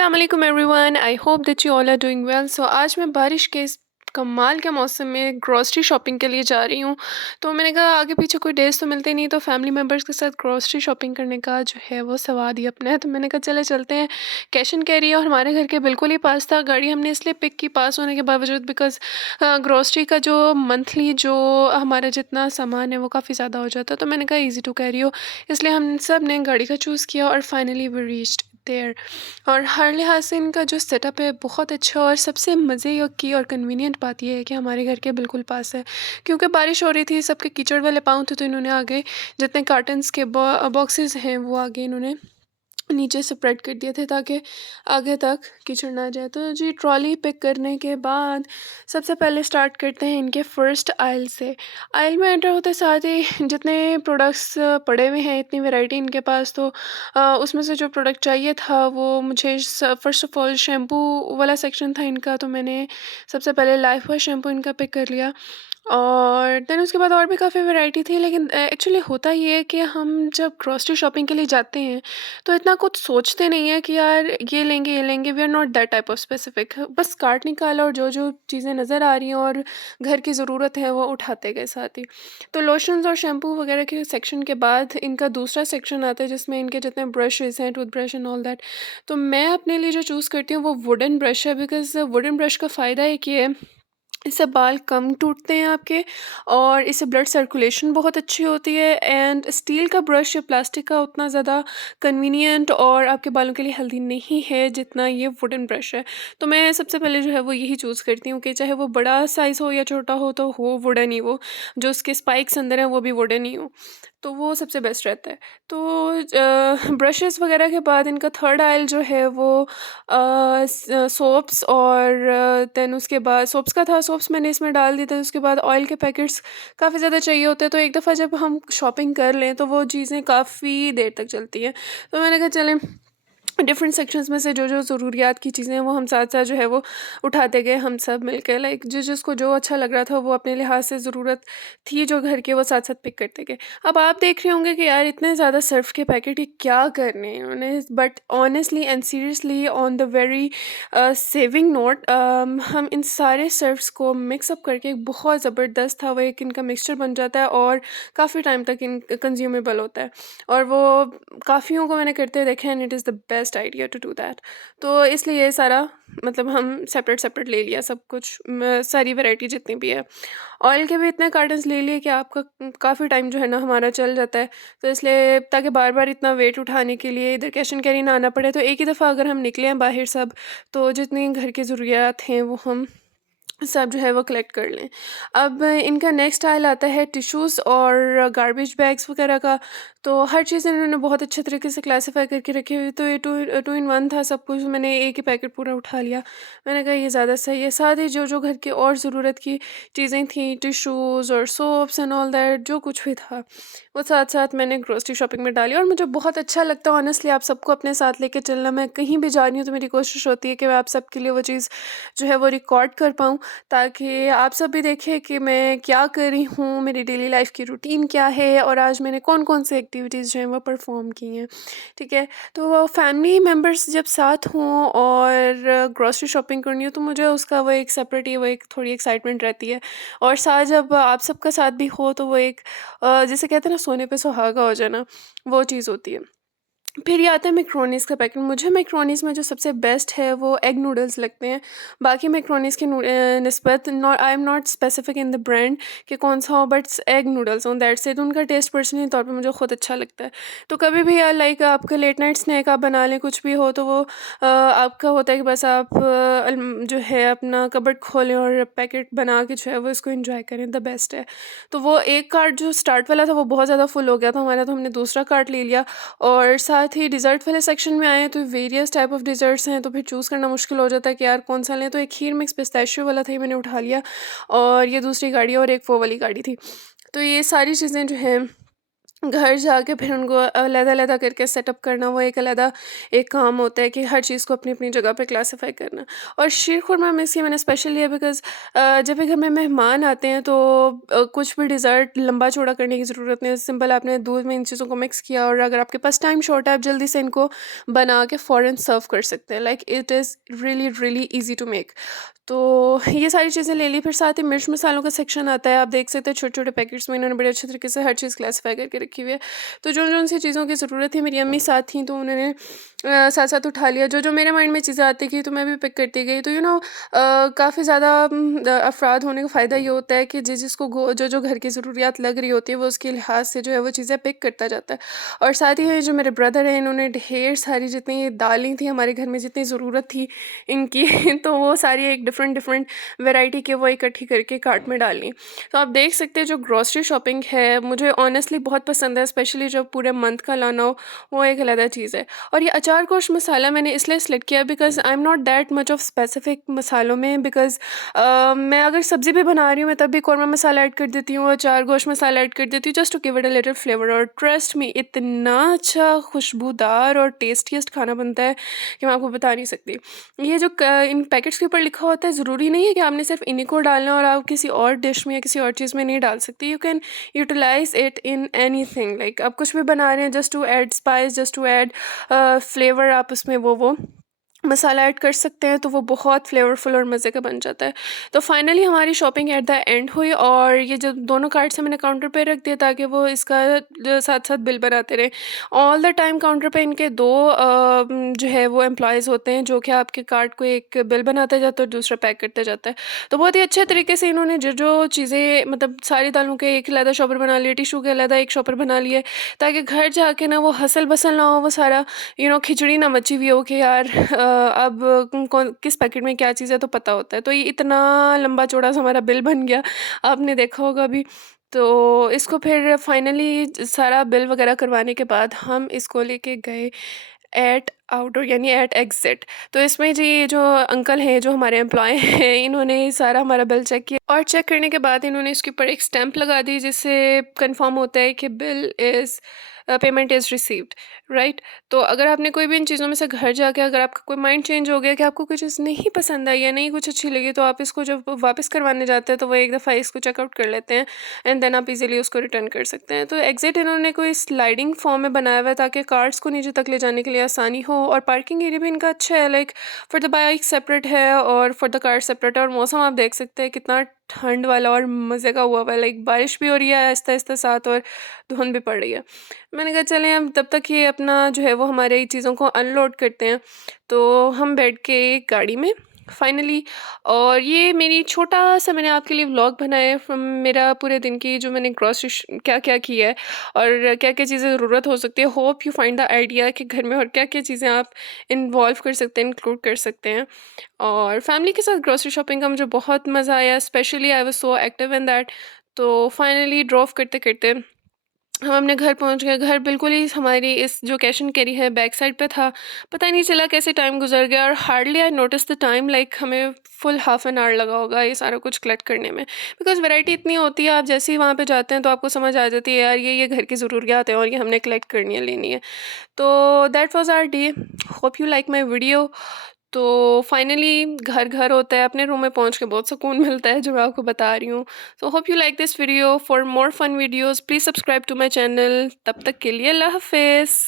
अस्सलाम वालेकुम everyone, I hope that you all are doing well. So आज मैं बारिश के इस कमाल के मौसम में ग्रॉसरी शॉपिंग के लिए जा रही हूँ। तो मैंने कहा आगे पीछे कोई डेज़ तो मिलते नहीं, तो फैमिली मेम्बर्स के साथ ग्रॉसरी शॉपिंग करने का जो है वो स्वाद ही अपना है। तो मैंने कहा चले चलते हैं। कैश एंड कैरी है और हमारे घर के बिल्कुल ही पास था। गाड़ी हमने इसलिए पिक की पास होने के बावजूद, बिकॉज ग्रॉसरी का जो मंथली जो हमारा जितना सामान है वो काफ़ी ज़्यादा हो जाता है। तो मैंने कहा ईजी टू कैरी हो, इसलिए हम सब ने गाड़ी का चूज़ किया और फाइनली वी रीच्ड देयर। और हर लिहाज से इनका जो सेटअप है बहुत अच्छा, और सबसे मज़े की और कन्वीनियंट बात यह है कि हमारे घर के बिल्कुल पास है। क्योंकि बारिश हो रही थी, सबके कीचड़ वाले पाँव थे, तो इन्होंने आगे जितने कार्टन्स के बॉक्सेस हैं वो आगे इन्होंने नीचे स्प्रेड कर दिए थे ताकि आगे तक कीचड़ ना जाए। तो जी ट्रॉली पिक करने के बाद सबसे पहले स्टार्ट करते हैं इनके फर्स्ट आयल से। आयल में एंटर होते साथ ही जितने प्रोडक्ट्स पड़े हुए हैं, इतनी वैरायटी इनके पास, तो उसमें से जो प्रोडक्ट चाहिए था वो मुझे फ़र्स्ट ऑफ़ ऑल शैम्पू वाला सेक्शन था इनका। तो मैंने सबसे पहले लाइफ बॉय शैम्पू इनका पिक कर लिया, और देन उसके बाद और भी काफ़ी वैरायटी थी। लेकिन एक्चुअली होता ये है कि हम जब ग्रॉसरी शॉपिंग के लिए जाते हैं तो इतना कुछ सोचते नहीं है कि यार ये लेंगे, we are not that type of specific. बस कार्ट निकाला और जो जो चीज़ें नज़र आ रही हैं और घर की ज़रूरत है वो उठाते गए साथ ही। तो लोशंस और शैम्पू वगैरह के सेक्शन के बाद इनका दूसरा सेक्शन आता है जिसमें इनके जितने ब्रशेज़ हैं, टूथब्रश एंड ऑल दैट। तो मैं अपने लिए जो चूज़ करती हूँ वो वुडन ब्रश है, बिकॉज़ वुडन ब्रश का फ़ायदा एक ये है, इससे बाल कम टूटते हैं आपके, और इससे ब्लड सर्कुलेशन बहुत अच्छी होती है। एंड स्टील का ब्रश या प्लास्टिक का उतना ज़्यादा कन्वीनियंट और आपके बालों के लिए हेल्दी नहीं है जितना ये वुडन ब्रश है। तो मैं सबसे पहले जो है वो यही चूज़ करती हूँ कि चाहे वो बड़ा साइज़ हो या छोटा हो, तो हो वुडन ही, वो जो उसके स्पाइक्स अंदर हैं वो भी वुडन ही हो, तो वो सबसे बेस्ट रहता है। तो ब्रशेज़ वगैरह के बाद इनका थर्ड आयल जो है वो सोप्स, और देन उसके बाद सोप्स का था, सोप्स मैंने इसमें डाल दिए थे। उसके बाद ऑयल के पैकेट्स काफ़ी ज़्यादा चाहिए होते हैं, तो एक दफ़ा जब हम शॉपिंग कर लें तो वो चीज़ें काफ़ी देर तक चलती हैं। तो मैंने कहा चलें डिफरेंट सेक्शंस में से जो जो ज़रूरियात की चीज़ें हैं वो हम साथ साथ जो है वो उठाते गए, हम सब मिलकर, लाइक जिसको जो अच्छा लग रहा था वो अपने लिहाज से ज़रूरत थी जो घर के, वो साथ साथ पिक करते गए। अब आप देख रहे होंगे कि यार इतने ज़्यादा सर्फ के पैकेट ये क्या करने हैं उन्हें, but honestly and seriously on the very saving note, हम इन सारे सर्फ्स को मिक्सअप करके एक बहुत ज़बरदस्त था वो एक इनका मिक्सचर बन जाता है, और काफ़ी टाइम तक इन कंज्यूमेबल होता है। और वो काफ़ियों को मैंने करते हुए देखा, and it is the best idea to do that. तो इसलिए ये सारा, मतलब हम सेपरेट सेपरेट ले लिया सब कुछ, सारी वैरायटी जितनी भी है। ऑयल के भी इतने कार्टन्स ले लिए कि आपका काफ़ी टाइम जो है ना हमारा चल जाता है। तो इसलिए ताकि बार बार इतना वेट उठाने के लिए इधर कैश एंड कैरी ना आना पड़े, तो एक ही दफ़ा अगर हम निकले हैं बाहर सब, तो जितनी घर की ज़रूरियात हैं वो हम सब जो है वो कलेक्ट कर लें। अब इनका नेक्स्ट आइल आता है टिश्यूज़ और गार्बेज बैग्स वगैरह का। तो हर चीज़ इन्होंने बहुत अच्छे तरीके से क्लासिफाई करके रखी हुई, तो ये टू टू इन वन था सब कुछ, मैंने एक ही पैकेट पूरा उठा लिया। मैंने कहा ये ज़्यादा सही है। साथ ही जो जो घर की और ज़रूरत की चीज़ें थी, टिश्यूज़ और सोप्स एंड ऑल दैट, जो कुछ भी था वो साथ साथ मैंने ग्रोसरी शॉपिंग में डाली। और मुझे बहुत अच्छा लगता है ऑनेस्टली आप सबको अपने साथ लेके चलना। मैं कहीं भी जा रही हूँ तो मेरी कोशिश होती है कि मैं आप सबके लिए वो चीज़ जो है वो रिकॉर्ड कर पाऊँ, ताकि आप सब भी देखें कि मैं क्या कर रही हूँ, मेरी डेली लाइफ की रूटीन क्या है, और आज मैंने कौन-कौन से एक्टिविटीज़ जो हैं वो परफ़ॉर्म की हैं, ठीक है? तो फैमिली मेंबर्स जब साथ हों और ग्रॉसरी शॉपिंग करनी हो, तो मुझे उसका वो एक सेपरेट ही वो एक थोड़ी एक्साइटमेंट रहती है। और साथ जब आप सबका साथ भी हो तो वो एक जिसे कहते हैं ना सोने पे सुहागा हो जाना, वो चीज़ होती है। फिर ये आता है मैक्रोनीज़ का पैकेट। मुझे मैक्रोनीज़ में जो सबसे बेस्ट है वो एग नूडल्स लगते हैं। बाकी मैक्रोनीज़ की निस्बत, not I am not specific in the brand कि कौन सा हो, बट एग नूडल्स हों, दैट्स इट। उनका टेस्ट पर्सनली तौर पे मुझे खुद अच्छा लगता है। तो कभी भी यार लाइक आपका लेट नाइट स्नैक आप बना लें, कुछ भी हो, तो वो आपका होता है कि बस आप जो है अपना कबर्ड खोलें और पैकेट बना के जो है वो इसको एंजॉय करें, द बेस्ट है। तो वो एक कार्ट जो स्टार्ट वाला था वो बहुत ज़्यादा फुल हो गया था हमारा, तो हमने दूसरा कार्ट ले लिया। और साथ ही डिज़र्ट वाले सेक्शन में आए तो वेरियस टाइप ऑफ डिज़र्ट्स हैं, तो फिर चूज़ करना मुश्किल हो जाता है कि यार कौन सा लें। तो एक खीर मिक्स पिस्ताशियो वाला था, ये मैंने उठा लिया, और ये दूसरी गाड़ी और एक वो वाली गाड़ी थी। तो ये सारी चीज़ें जो हैं घर जाके फिर उनको अलग-अलग करके सेटअप करना, वो एक अलग एक काम होता है कि हर चीज़ को अपनी-अपनी जगह पे क्लासिफ़ाई करना। और शीर खुरमा में इसलिए मैंने स्पेशल लिया बिकॉज़ जब भी घर में मेहमान आते हैं तो कुछ भी डिज़र्ट लंबा-चौड़ा करने की ज़रूरत नहीं है। सिंपल आपने दूध में इन चीज़ों को मिक्स किया और अगर आपके पास टाइम शॉर्ट है, आप जल्दी से इनको बना के फ़ौरन सर्व कर सकते हैं। Like it is really, really easy to make. तो ये सारी चीज़ें ले ली, फिर साथ ही मिर्च मसालों का सेक्शन आता है, आप देख सकते हैं छोटे-छोटे पैकेट्स में इन्होंने बड़े अच्छे तरीके से हर चीज़ क्लासिफ़ाई करके रखी हुई है। तो जो-जो सी चीज़ों की ज़रूरत थी, मेरी अम्मी साथ थीं तो उन्होंने साथ-साथ उठा लिया। जो-जो मेरे माइंड में चीज़ें आती गई तो मैं भी पिक करती गई। तो काफ़ी ज़्यादा अफ़राद होने का फ़ायदा ये होता है कि जिसको जो-जो घर की ज़रूरियात लग रही होती है वो उसके लिहाज से जो है वो चीज़ें पिक करता जाता है। और साथ ही ये जो मेरे ब्रदर हैं, इन्होंने ढेर सारी जितनी दालें थी हमारे घर में, जितनी ज़रूरत थी इनकी तो वो सारी एक डिफ़रेंट डिफ़रेंट वैरायटी के वो इकट्ठी करके कार्ट में डाल ली। तो आप देख सकते हैं जो ग्रोसरी शॉपिंग है मुझे ऑनेस्टली बहुत पसंद है, स्पेशली जब पूरे मंथ का लाना हो, वो एक अलग चीज़ है। और ये अचार गोश्त मसाला मैंने इसलिए सेलेक्ट किया because I am not that much of specific मसालों में, बिकॉज़ मैं अगर सब्ज़ी भी बना रही हूँ मैं तब भी कौरमा मसाला ऐड कर देती हूँ, अचार गोश्त मसाला ऐड कर देती हूँ just to give it a little flavour. और ट्रस्ट मी, इतना अच्छा खुशबूदार और टेस्टीएस्ट खाना बनता है कि मैं आपको बता नहीं सकती। ये जो इन पैकेट्स के ऊपर लिखा होता है, ज़रूरी नहीं है कि आपने सिर्फ इन्हीं को डालना है और आप किसी और डिश में या किसी और चीज़ में नहीं डाल सकती। You can utilise it in anything. Like आप कुछ भी बना रहे हैं, just to add spice, just to add flavour, आप उसमें वो मसाला ऐड कर सकते हैं तो वो बहुत फ्लेवरफुल और मज़े का बन जाता है। तो फाइनली हमारी शॉपिंग एट द एंड हुई और ये जो दोनों कार्ड्स हैं मैंने काउंटर पे रख दिया ताकि वो इसका साथ साथ बिल बनाते रहें। ऑल द टाइम काउंटर पे इनके दो जो है वो एम्प्लॉयज़ होते हैं जो कि आपके कार्ड को एक बिल बनाता जाता है और दूसरा पैक करता जाता है। तो बहुत ही अच्छे तरीके से इन्होंने जो जो चीज़ें, मतलब सारी दालों के एक अलग शॉपर बना लिए, टिशू के अलग एक शॉपर बना लिए, ताकि घर जाके ना वो हसल बसल ना हो, वो सारा खिचड़ी ना मची हुई हो कि यार अब कौन किस पैकेट में क्या चीज़ है, तो पता होता है। तो ये इतना लंबा चौड़ा सा हमारा बिल बन गया, आपने देखा होगा अभी। तो इसको फिर फाइनली सारा बिल वगैरह करवाने के बाद हम इसको लेके गए एट आउटडोर, यानी एट एग्जिट। तो इसमें जी ये जो अंकल हैं जो हमारे एम्प्लॉय हैं, इन्होंने सारा हमारा बिल चेक किया और चेक करने के बाद इन्होंने इसके ऊपर एक स्टैंप लगा दी जिससे कंफर्म होता है कि bill is payment is received, right. तो अगर आपने कोई भी इन चीज़ों में से घर जाके अगर आपका कोई माइंड चेंज हो गया कि आपको कोई चीज़ नहीं पसंद आई या नहीं कुछ अच्छी लगी, तो आप इसको जब वापस करवाने जाते हैं तो वो एक दफ़ा इसको चेकआउट कर लेते हैं एंड देन आप इजीली उसको रिटर्न कर सकते हैं। तो एग्जिट इन्होंने कोई स्लाइडिंग फॉर्म में बनाया हुआ है ताकि कार्स को नीचे तक ले जाने के लिए आसानी हो, और पार्किंग एरिया भी इनका अच्छा है। Like for the bike separate है और फॉर द कार सेपरेट है। और मौसम आप देख सकते हैं कितना ठंड वाला और मज़े का हुआ हुआ है। लाइक बारिश भी हो रही है आहिस्ता आहिस्ता साथ, और धुंध भी पड़ रही है। मैंने कहा चलें हम तब तक ये अपना जो है वो हमारे चीज़ों को अनलोड करते हैं। तो हम बैठ के एक गाड़ी में फाइनली, और ये मेरी छोटा-सा मैंने आपके लिए व्लॉग बनाया है फ्रॉम मेरा पूरे दिन की, जो मैंने ग्रॉसरी क्या-क्या किया है और क्या-क्या चीज़ें ज़रूरत हो सकती है। Hope you find the idea कि घर में और क्या-क्या चीज़ें आप इन्वॉल्व कर सकते हैं, इंक्लूड कर सकते हैं। और फैमिली के साथ ग्रॉसरी शॉपिंग का मुझे बहुत मज़ा आया, specially I was so active in that. तो फाइनली ड्रॉव करते-करते हम अपने घर पहुंच गए। घर बिल्कुल ही हमारी इस जो कैश एंड कैरी है बैक साइड पे था। पता ही नहीं चला कैसे टाइम गुजर गया, और hardly I notice the time. Like हमें फुल हाफ एन आवर लगा होगा ये सारा कुछ कलेक्ट करने में, बिकॉज वैरायटी इतनी होती है। आप जैसे ही वहाँ पे जाते हैं तो आपको समझ आ जाती है यार ये घर की ज़रूरियात है और ये हमने कलेक्ट करनी है, लेनी है। तो that was our day. Hope you like my video. तो फाइनली घर घर होता है, अपने रूम में पहुंच के बहुत सुकून मिलता है, जो मैं आपको बता रही हूँ। So hope you like this video. For more fun videos please subscribe to my channel. तब तक के लिए अल्लाह हाफिज़।